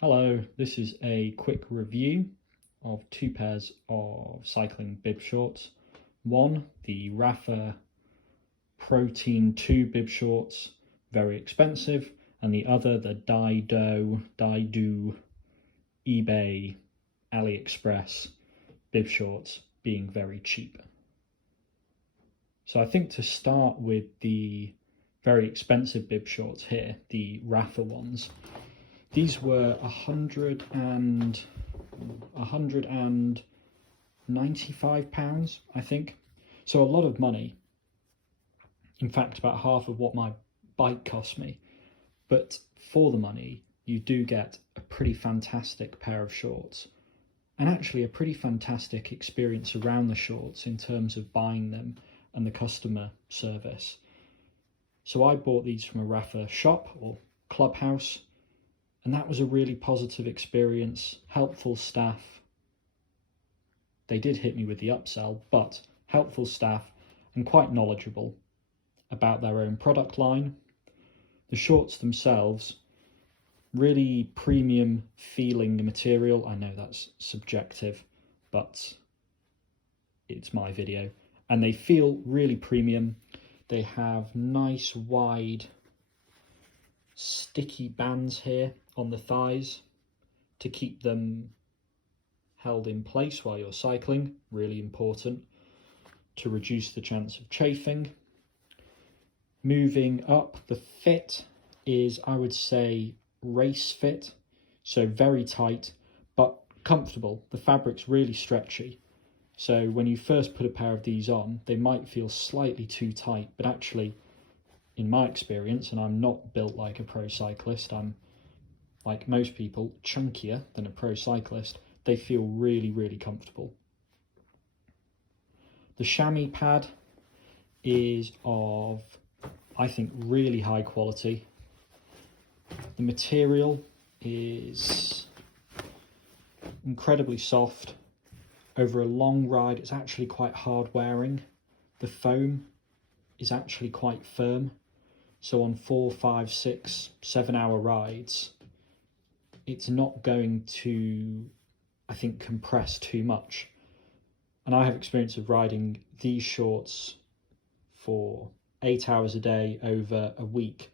Hello, this is a quick review of two pairs of cycling bib shorts. One, the Rapha Protein 2 bib shorts, very expensive, and the other, the Didoo eBay AliExpress bib shorts, being very cheap. So I think to start with the very expensive bib shorts here, the Rapha ones, these were £195, I think. So a lot of money. In fact, about half of what my bike cost me. But for the money, you do get a pretty fantastic pair of shorts. And actually a pretty fantastic experience around the shorts in terms of buying them and the customer service. So I bought these from a Rapha shop or clubhouse, and that was a really positive experience, helpful staff. They did hit me with the upsell, but helpful staff and quite knowledgeable about their own product line. The shorts themselves, really premium feeling material. I know that's subjective, but it's my video. And they feel really premium. They have nice wide sticky bands here on the thighs to keep them held in place while you're cycling, really important to reduce the chance of chafing. Moving up, the fit is, I would say, race fit, so very tight but comfortable. The fabric's really stretchy, so when you first put a pair of these on, they might feel slightly too tight, but actually, in my experience, and I'm not built like a pro cyclist, I'm, like most people, chunkier than a pro cyclist, they feel really, really comfortable. The chamois pad is of, I think, really high quality. The material is incredibly soft. Over a long ride, it's actually quite hard wearing. The foam is actually quite firm. So on 4, 5, 6, 7 hour rides, it's not going to, I think, compress too much. And I have experience of riding these shorts for 8 hours a day over a week,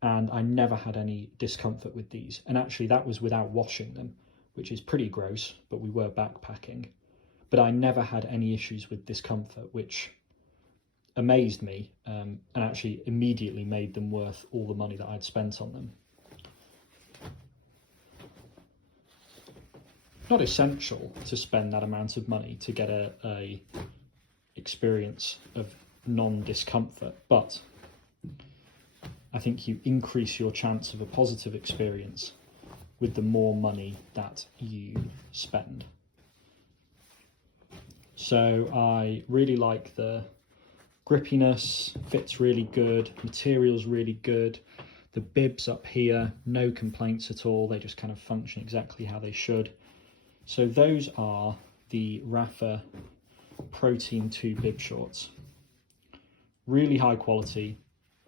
and I never had any discomfort with these. And actually that was without washing them, which is pretty gross, but we were backpacking. But I never had any issues with discomfort, which amazed me, and actually immediately made them worth all the money that I'd spent on them. Not essential to spend that amount of money to get a experience of non-discomfort, but I think you increase your chance of a positive experience with the more money that you spend. So I really like the grippiness, fits really good, material's really good. The bibs up here, no complaints at all, they just kind of function exactly how they should. So those are the Rapha Protein 2 bib shorts. Really high quality,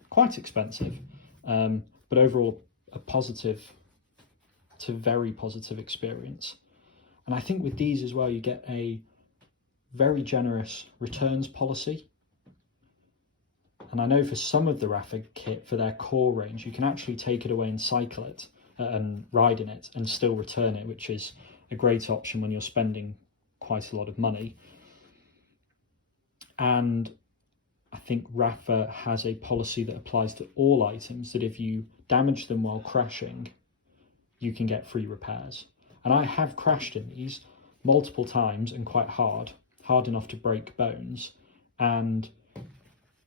quite expensive, but overall a positive to very positive experience. And I think with these as well, you get a very generous returns policy. And I know for some of the Rapha kit, for their core range, you can actually take it away and cycle it and ride in it and still return it, which is a great option when you're spending quite a lot of money. And I think Rapha has a policy that applies to all items, that if you damage them while crashing, you can get free repairs. And I have crashed in these multiple times and quite hard enough to break bones, and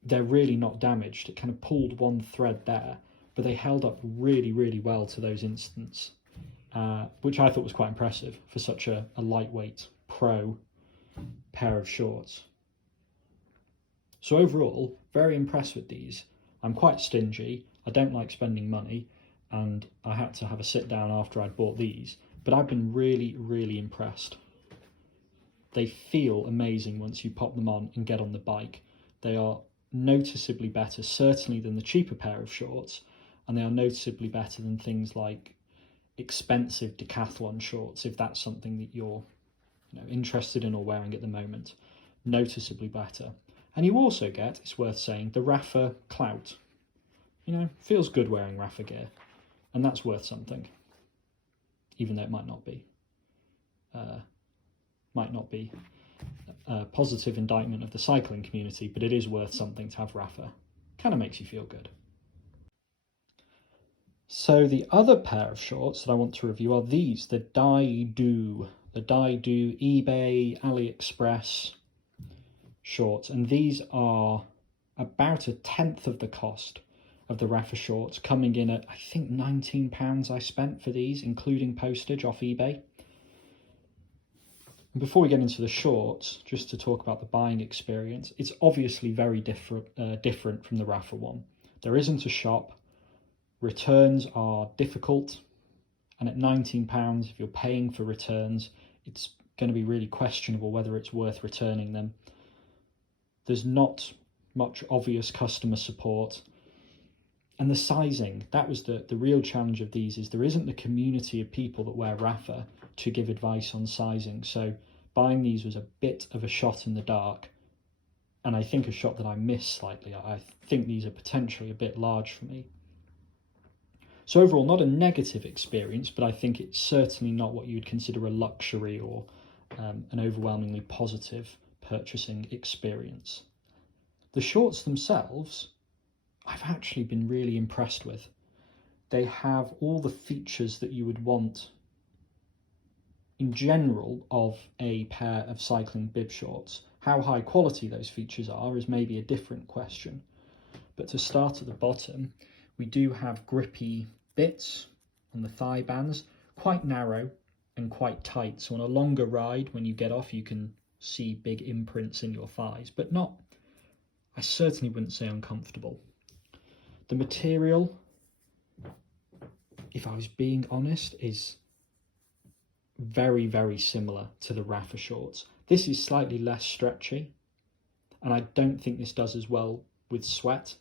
they're really not damaged. It kind of pulled one thread there, but they held up really, really well to those incidents, which I thought was quite impressive for such a lightweight pro pair of shorts. So overall, very impressed with these. I'm quite stingy, I don't like spending money, and I had to have a sit down after I'd bought these, but I've been really, really impressed. They feel amazing once you pop them on and get on the bike. They are noticeably better, certainly, than the cheaper pair of shorts, and they are noticeably better than things like expensive decathlon shorts, if that's something that you're interested in or wearing at the moment, noticeably better. And you also get, it's worth saying, the Rapha clout. Feels good wearing Rapha gear, and that's worth something, even though it might not be a positive indictment of the cycling community, but it is worth something to have Rapha. Kind of makes you feel good. So the other pair of shorts that I want to review are these, the Didoo. The Didoo eBay, AliExpress shorts, and these are about 1/10 of the cost of the Rapha shorts, coming in at, I think, £19 I spent for these, including postage off eBay. And before we get into the shorts, just to talk about the buying experience, it's obviously very different from the Rapha one. There isn't a shop, returns are difficult, and at £19, if you're paying for returns, it's going to be really questionable whether it's worth returning them. There's not much obvious customer support. And the sizing, that was the real challenge of these, is there isn't the community of people that wear Rapha to give advice on sizing. So buying these was a bit of a shot in the dark, and I think a shot that I missed slightly. I think these are potentially a bit large for me. So overall, not a negative experience, but I think it's certainly not what you would consider a luxury or an overwhelmingly positive purchasing experience. The shorts themselves, I've actually been really impressed with. They have all the features that you would want in general of a pair of cycling bib shorts. How high quality those features are is maybe a different question. But to start at the bottom, we do have grippy bits on the thigh bands, quite narrow and quite tight. So on a longer ride, when you get off, you can see big imprints in your thighs, but not, I certainly wouldn't say uncomfortable. The material, if I was being honest, is very, very similar to the Rapha shorts. This is slightly less stretchy, and I don't think this does as well with sweat,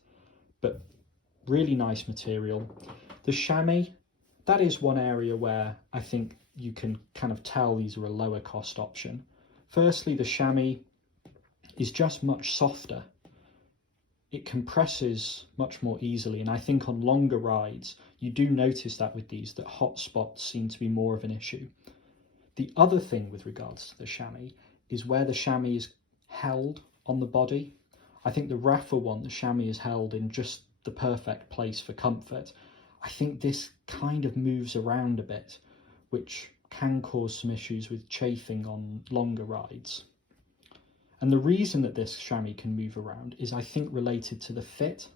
but really nice material. The chamois, that is one area where I think you can kind of tell these are a lower cost option. Firstly, the chamois is just much softer. It compresses much more easily, and I think on longer rides you do notice that with these, that hot spots seem to be more of an issue. The other thing with regards to the chamois is where the chamois is held on the body. I think the Rapha one, the chamois is held in just the perfect place for comfort. I think this kind of moves around a bit, which can cause some issues with chafing on longer rides. And the reason that this chamois can move around is, I think, related to the fit.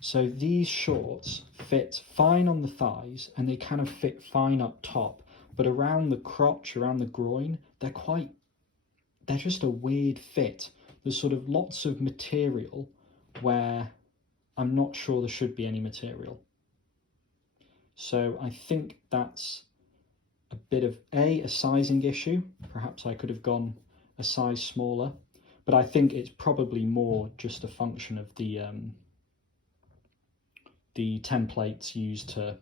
So these shorts fit fine on the thighs and they kind of fit fine up top, but around the crotch, around the groin, they're just a weird fit. There's sort of lots of material where I'm not sure there should be any material. So I think that's a bit of a sizing issue. Perhaps I could have gone a size smaller, but I think it's probably more just a function of the templates used to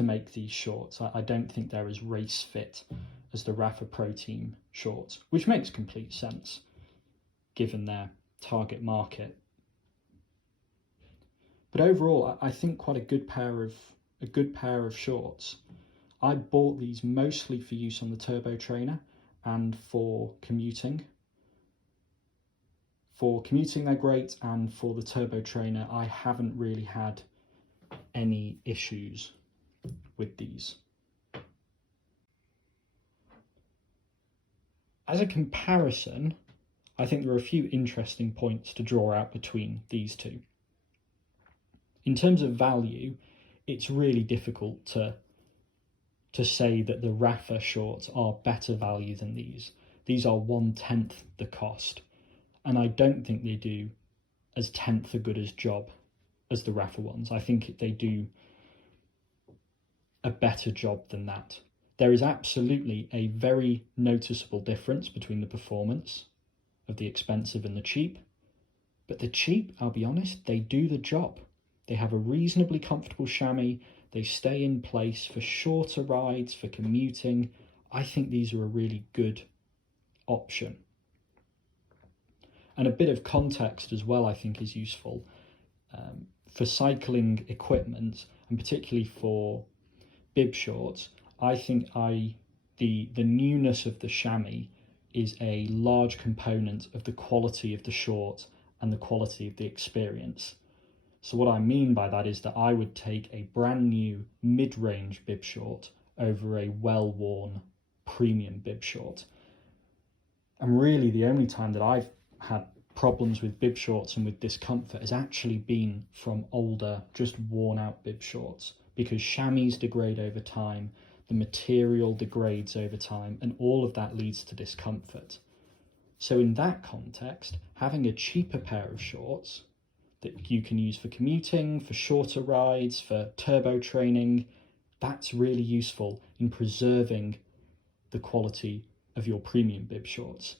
make these shorts. I don't think they're as race fit as the Rapha Pro Team shorts, which makes complete sense given their target market. But overall, I think quite a good pair of shorts. I bought these mostly for use on the Turbo Trainer and for commuting. For commuting, they're great, and for the Turbo Trainer, I haven't really had any issues with these. As a comparison, I think there are a few interesting points to draw out between these two. In terms of value, it's really difficult to say that the Rapha shorts are better value than these. These are 1/10 the cost, and I don't think they do as 10th a good as job as the Rapha ones. I think they do a better job than that. There is absolutely a very noticeable difference between the performance of the expensive and the cheap, but the cheap, I'll be honest, they do the job. They have a reasonably comfortable chamois, They stay in place for shorter rides, for commuting. I think these are a really good option. And a bit of context as well, I think, is useful. For cycling equipment, and particularly for bib shorts, I think the newness of the chamois is a large component of the quality of the short and the quality of the experience. So what I mean by that is that I would take a brand new mid-range bib short over a well-worn premium bib short. And really the only time that I've had problems with bib shorts and with discomfort has actually been from older, just worn out bib shorts, because chamois degrade over time, the material degrades over time, and all of that leads to discomfort. So in that context, having a cheaper pair of shorts that you can use for commuting, for shorter rides, for turbo training, that's really useful in preserving the quality of your premium bib shorts.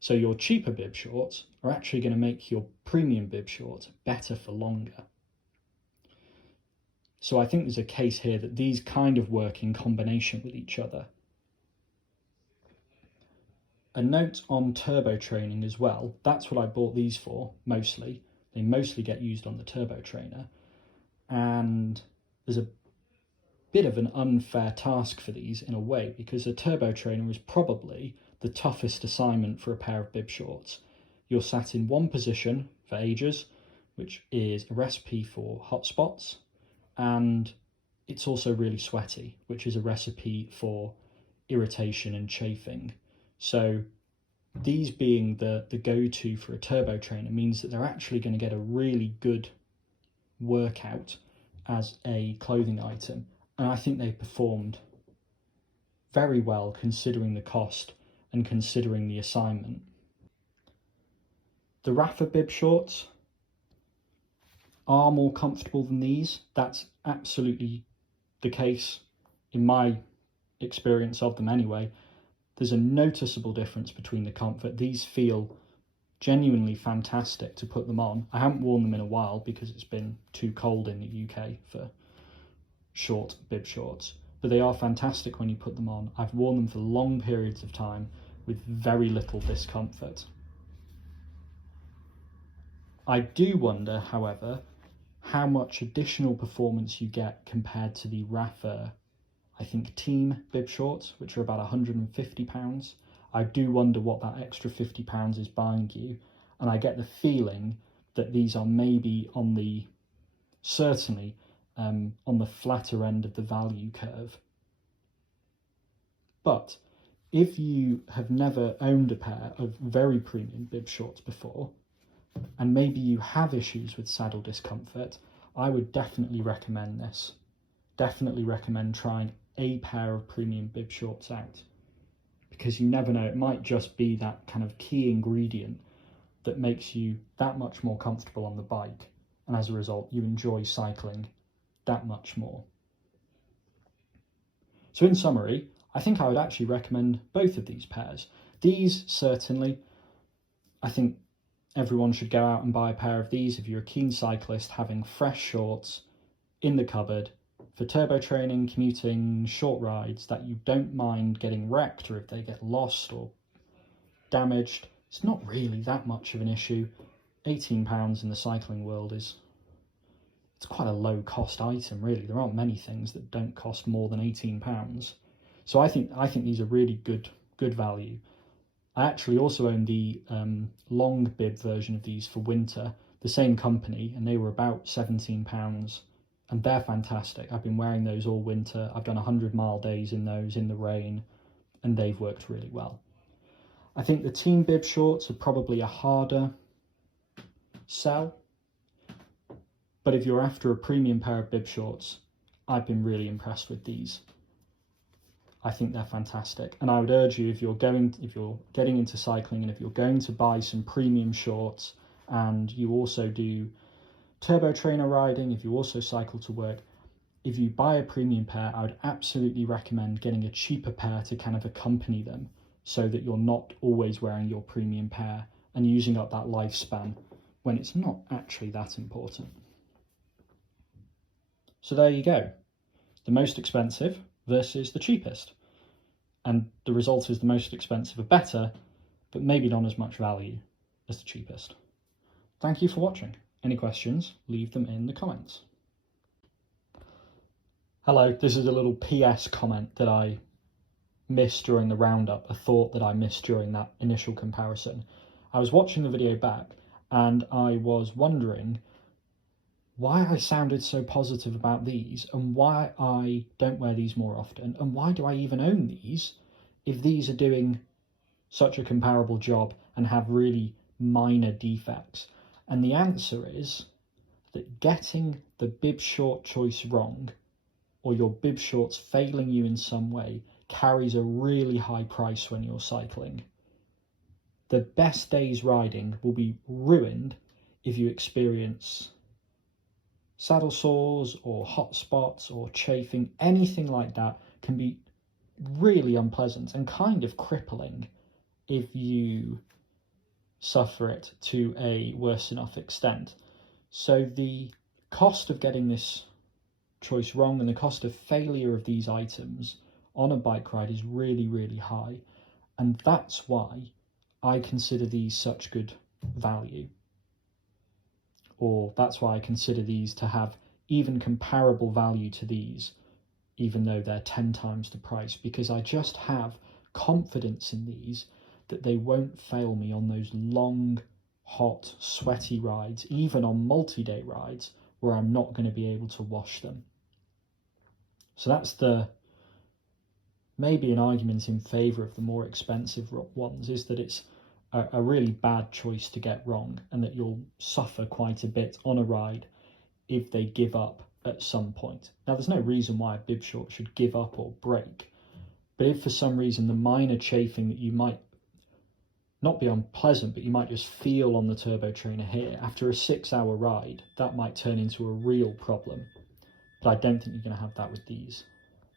So your cheaper bib shorts are actually going to make your premium bib shorts better for longer. So I think there's a case here that these kind of work in combination with each other. A note on turbo training as well, that's what I bought these for mostly. They mostly get used on the turbo trainer, and there's a bit of an unfair task for these in a way, because a turbo trainer is probably the toughest assignment for a pair of bib shorts. You're sat in one position for ages, which is a recipe for hot spots, and it's also really sweaty, which is a recipe for irritation and chafing. So these being the go-to for a turbo trainer means that they're actually going to get a really good workout as a clothing item, and I think they performed very well considering the cost and considering the assignment. The Rapha bib shorts are more comfortable than these. That's absolutely the case in my experience of them anyway. There's a noticeable difference between the comfort. These feel genuinely fantastic to put them on. I haven't worn them in a while because it's been too cold in the UK for short bib shorts, but they are fantastic when you put them on. I've worn them for long periods of time with very little discomfort. I do wonder, however, how much additional performance you get compared to the Rapha, I think, team bib shorts, which are about £150. I do wonder what that extra £50 is buying you, and I get the feeling that these are maybe on the, certainly on the flatter end of the value curve. But if you have never owned a pair of very premium bib shorts before, and maybe you have issues with saddle discomfort, I would definitely recommend this. Definitely recommend trying a pair of premium bib shorts out, because you never know, it might just be that kind of key ingredient that makes you that much more comfortable on the bike, and as a result you enjoy cycling that much more. So in summary, I think I would actually recommend both of these pairs. These certainly, I think everyone should go out and buy a pair of these if you're a keen cyclist, having fresh shorts in the cupboard for turbo training, commuting, short rides that you don't mind getting wrecked, or if they get lost or damaged, it's not really that much of an issue. £18 in the cycling world it's quite a low cost item, really. There aren't many things that don't cost more than £18. So I think these are really good value. I actually also own the long bib version of these for winter, the same company, and they were about £17, and they're fantastic. I've been wearing those all winter. I've done 100-mile days in those in the rain, and they've worked really well. I think the team bib shorts are probably a harder sell, but if you're after a premium pair of bib shorts, I've been really impressed with these. I think they're fantastic, and I would urge you, if you're getting into cycling, and if you're going to buy some premium shorts, and you also do turbo trainer riding, if you also cycle to work, if you buy a premium pair, I would absolutely recommend getting a cheaper pair to kind of accompany them, so that you're not always wearing your premium pair and using up that lifespan when it's not actually that important. So there you go. the most expensive versus the cheapest. And the result is the most expensive are better, but maybe not as much value as the cheapest. Thank you for watching. Any questions, leave them in the comments. Hello, this is a little PS comment that I missed during the roundup, a thought that I missed during that initial comparison. I was watching the video back and I was wondering why I sounded so positive about these and why I don't wear these more often, and why do I even own these if these are doing such a comparable job and have really minor defects. And the answer is that getting the bib short choice wrong, or your bib shorts failing you in some way, carries a really high price when you're cycling. The best days riding will be ruined if you experience saddle sores or hot spots or chafing. Anything like that can be really unpleasant and kind of crippling if you suffer it to a worse enough extent. So the cost of getting this choice wrong and the cost of failure of these items on a bike ride is really, really high. And that's why I consider these such good value. Or that's why I consider these to have even comparable value to these, even though they're 10 times the price, because I just have confidence in these that they won't fail me on those long, hot, sweaty rides, even on multi-day rides where I'm not going to be able to wash them. So that's maybe an argument in favour of the more expensive ones, is that it's a really bad choice to get wrong, and that you'll suffer quite a bit on a ride if they give up at some point. Now, there's no reason why a bib short should give up or break, but if for some reason the minor chafing that you might not be unpleasant, but you might just feel on the turbo trainer here, after a 6-hour ride, that might turn into a real problem. But I don't think you're going to have that with these.